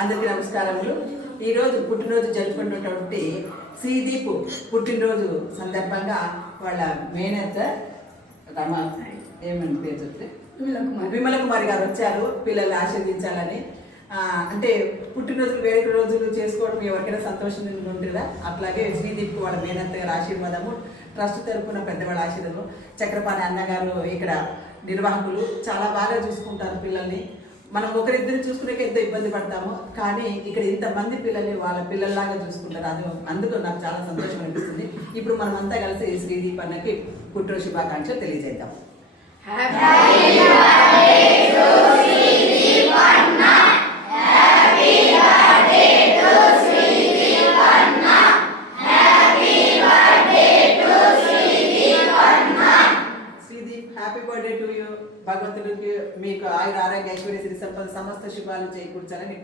అందరికీ నమస్కారములు. ఈరోజు పుట్టినరోజు జరుపుకున్నటువంటి శ్రీదీప్ పుట్టినరోజు సందర్భంగా వాళ్ళ మేనత్త రమ ఏమని పేరు చెప్తే విమల కుమారి గారు వచ్చారు పిల్లల్ని ఆశీర్వదించాలని. అంటే పుట్టినరోజులు వేడుక రోజులు చేసుకోవడం ఎవరికైనా సంతోషంగా ఉంటుందా, అట్లాగే శ్రీదీప్ వాళ్ళ మేనత్త గారు ఆశీర్వాదము, ట్రస్ట్ తరపున పెద్దవాళ్ళ ఆశీర్వాదము, చక్రపాణి అన్నగారు ఇక్కడ నిర్వాహకులు చాలా బాగా చూసుకుంటారు పిల్లల్ని. మనం ఒకరిద్దరు చూసుకునేకి ఎంతో ఇబ్బంది పడతాము, కానీ ఇక్కడ ఇంతమంది పిల్లల్ని వాళ్ళ పిల్లల్లాగా చూసుకుంటారు. అది అందుకు నాకు చాలా సంతోషం అనిపిస్తుంది. ఇప్పుడు మనం అంతా కలిసి శ్రీదీప్ అన్నకి పుట్టినరోజు శుభాకాంక్షలు తెలియజేద్దాం. Happy birthday to you. భగవంతుడికి మీకు ఆయుర ఆరోగ్య ఐశ్వర్య సిరి సంపద సమస్త శుభాలు చేకూర్చాలని